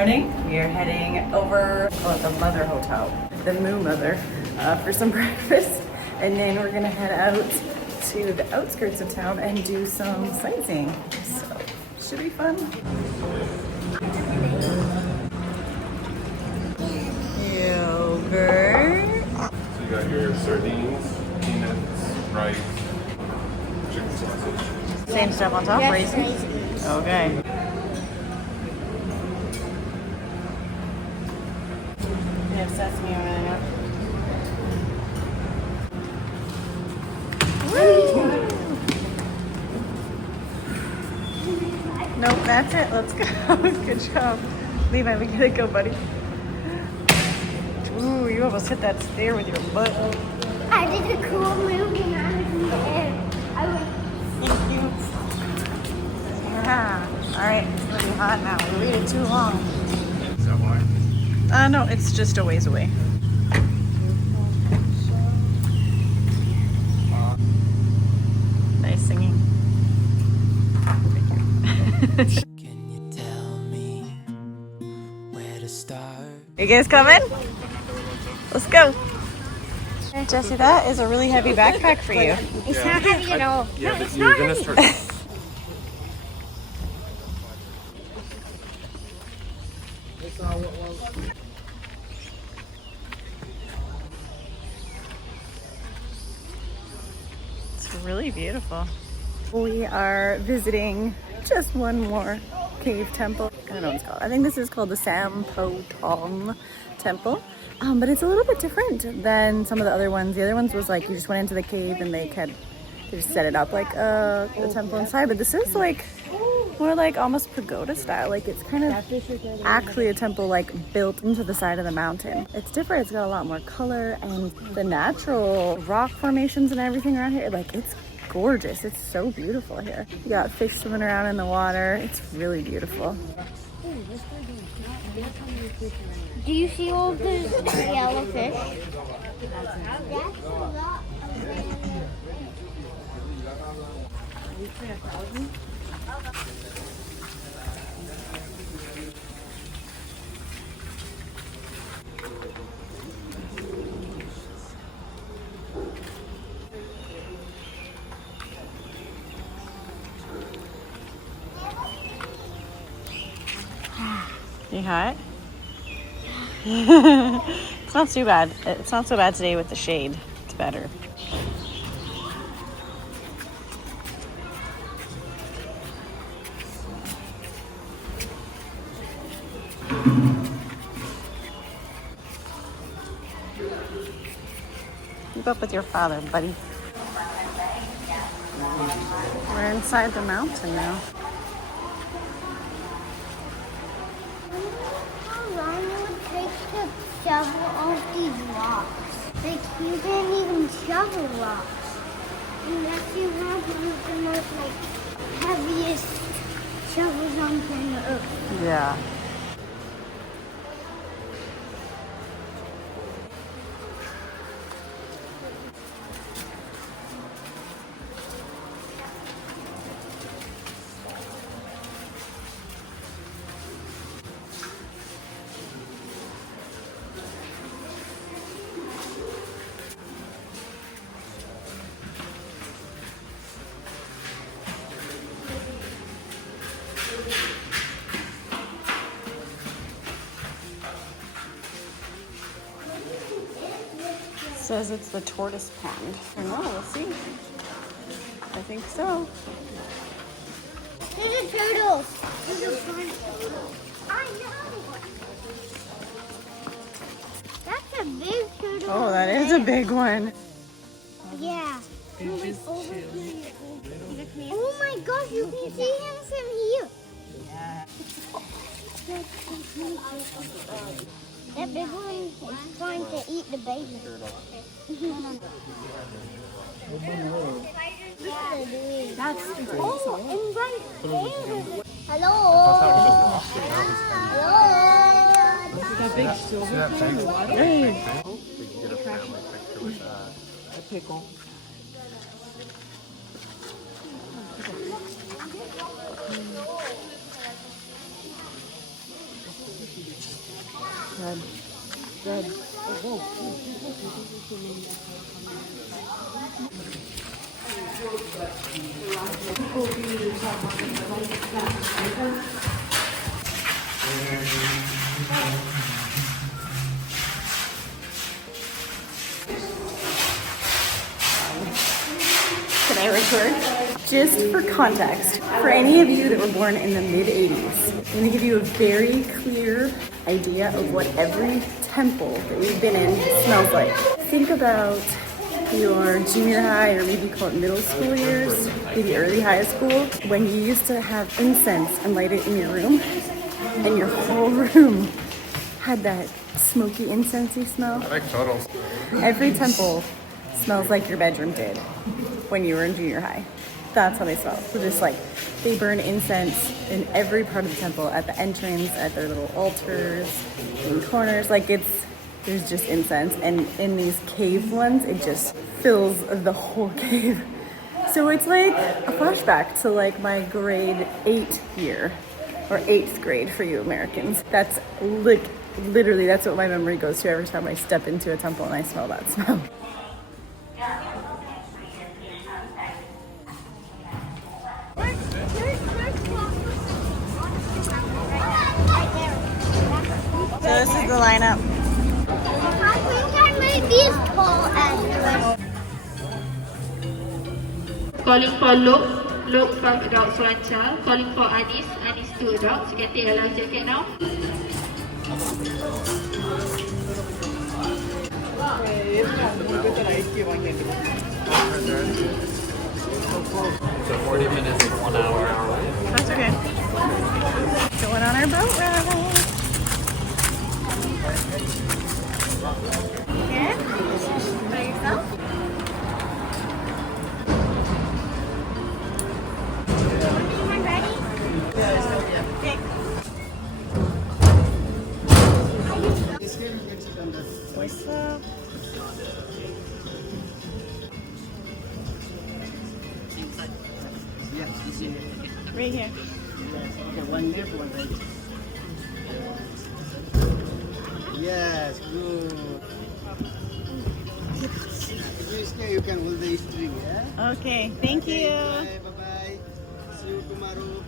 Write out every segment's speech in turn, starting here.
morning. We are heading over to the Mother Hotel, the Moo Mother, for some breakfast. And then we're gonna head out to the outskirts of town and do some sightseeing. So, should be fun. Yogurt. So you got your sardines, peanuts, rice, chicken sausage. Same stuff on top, raisins? Okay. We have sesame over there. Nope, that's it. Let's go. Good job. Levi, we gotta go, buddy. Ooh, you almost hit that stair with your butt. I did a cool move and I was in the air. I went. Thank you. Yeah. Alright, it's really hot now. We waited too long. Is that why? No, it's just a ways away. Nice singing. Thank you. Can you tell me where to start? You guys coming? Let's go. Jesse, that is a really heavy backpack for you. It's not heavy at all. Yeah, No, but it's you're not gonna heavy. start. It's really beautiful. We are visiting just one more cave temple. I don't know what it's called. I think this is called the Sampo Tong Temple. But it's a little bit different than some of the other ones. The other ones was like you just went into the cave and they just set it up like a temple inside. But this is like more like almost pagoda style. Like it's kind of actually a temple like built into the side of the mountain. It's different. It's got a lot more color and the natural rock formations and everything around here. Like it's gorgeous. It's so beautiful here. You got fish swimming around in the water. It's really beautiful. Do you see all the yellow fish? You hot? It's not too bad. It's not so bad today with the shade. It's better. Keep up with your father, buddy. We're inside the mountain now. How long it would take to shovel off these rocks? Like you didn't even shovel rocks. Unless you have one of the most like heaviest shovels on planet Earth. Yeah. Says it's the tortoise pond. I don't know, we'll see. I think so. There's a turtle. There's a turtle. I know. That's a big turtle. Oh, that is a big one. Yeah. Oh my gosh, you can see him from here. That big one is trying to eat the baby. That's Oh, and right there. Hello. Hello. That big silver See that thing? big? What? Big thing? You get a family picture with that. A pickle. Good. Good. Can I record? Just for context, for any of you that were born in the mid-80s, I'm gonna give you a very clear idea of what every temple that we've been in smells like. Think about your junior high, or maybe call it middle school years, maybe early high school, when you used to have incense and light it in your room, and your whole room had that smoky incensey smell. I like turtles. Every temple smells like your bedroom did when you were in junior high. That's how they smell. So just like, they burn incense in every part of the temple, at the entrance, at their little altars, in corners. Like there's just incense. And in these cave ones, it just fills the whole cave. So it's like a flashback to like my grade 8 year, or 8th grade for you Americans. That's literally, that's what my memory goes to every time I step into a temple and I smell that smell. So this is the lineup. I think I may be as tall as Calling for Luke 5 adults, 1 child. Calling for Anis 2 adults. You can take a life jacket now. So 40 minutes is 1 hour. That's okay. Going on our boat ride. Good? By yourself? Okay. Voice up. Right here. Okay, one left, one right. Yes, good. If you stay, you can hold the string, yeah? Okay, thank you. Bye, bye-bye. See you tomorrow.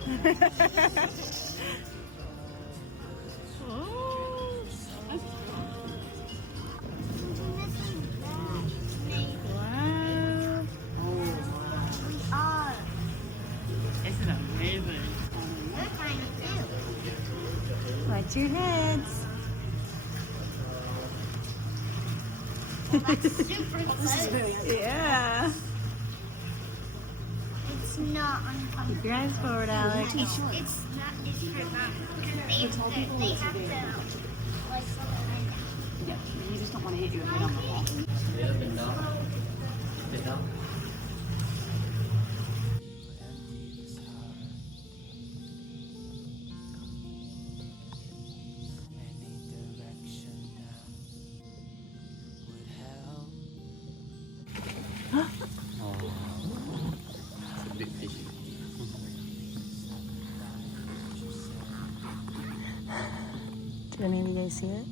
Wow. Isn't it amazing? Watch your heads. super close. Yeah. It's not uncomfortable. Keep your eyes forward, Alex. It's not. It's for that. They have to like something. Yeah, you just don't want to hit your head on the wall. Yeah, bend down. Bend down. It's a big fish. Did any of you guys see it?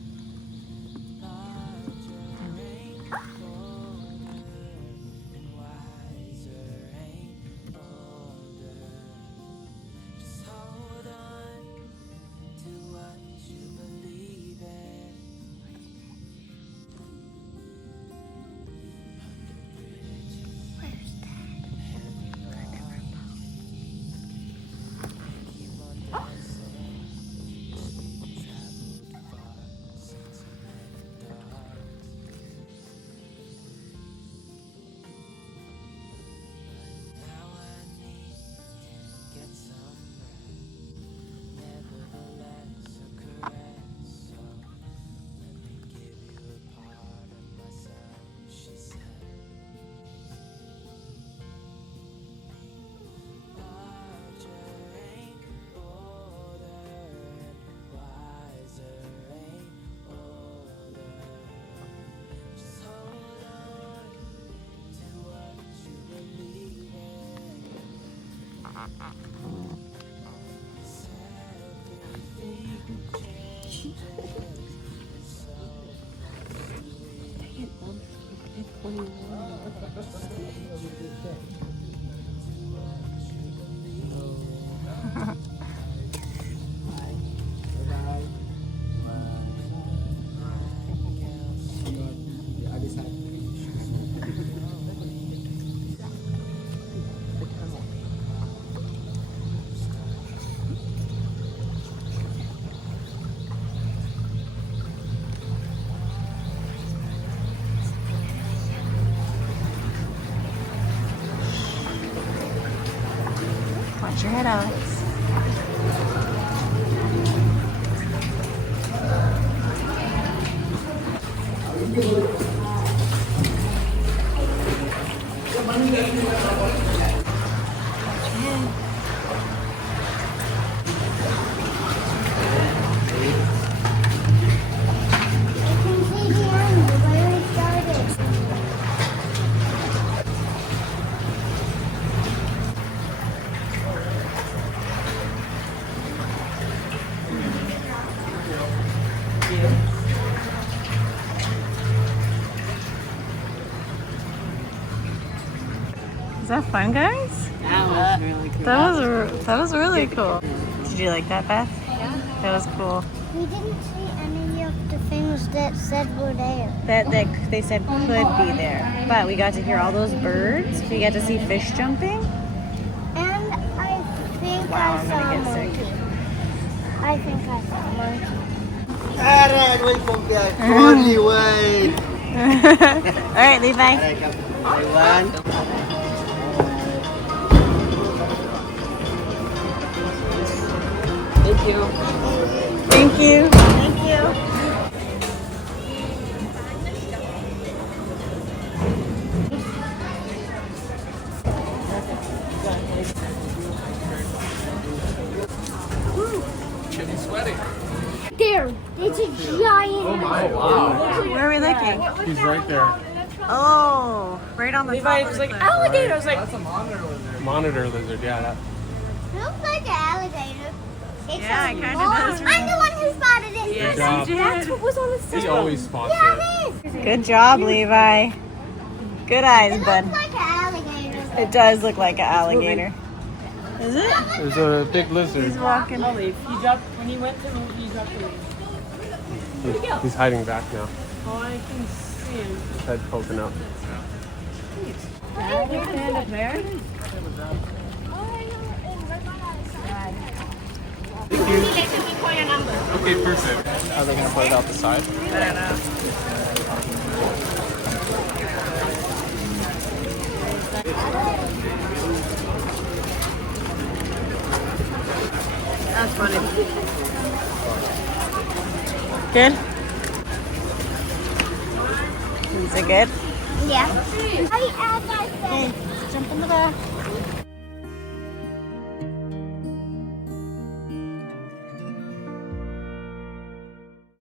Watch your head, Alex. Is that fun, guys? That was really cool. That was really cool. Did you like that, Beth? Yeah. That was cool. We didn't see any of the things that said were there. That they said could be there, but we got to hear all those birds. We got to see fish jumping. And I think Wow, I I'm saw gonna a get monkey. sick. I think I saw a monkey. Alright, wait for that. Only way. All right, Levi. Alright, come. One. Thank you. Thank you. Thank you. Getting sweaty. There, it's a giant. Oh my, wow. Where are we looking? He's right there. Oh, right on the Levi top. was of like, the cliff. alligator. I was like, That's a monitor lizard. Monitor lizard, yeah. That. Looks like an alligator. It's Yeah, a it kinda long- does. I'm the one who spotted it. Yes, job. you that's did. what was on the He system. always spots Yeah, it. it is. Good job, Levi. Good eyes, It bud. looks like an alligator. It does look like an alligator. Is it? There's a big lizard. He's walking. I'll leave. He dropped, when he went to move, he dropped the leaf. He's hiding back now. Oh, I can see him. His head poking up. Stand up there. Okay, perfect. Are they gonna put it out the side? I don't know. That's funny. Good? Is it good? Yeah. As I said, Jump in the back.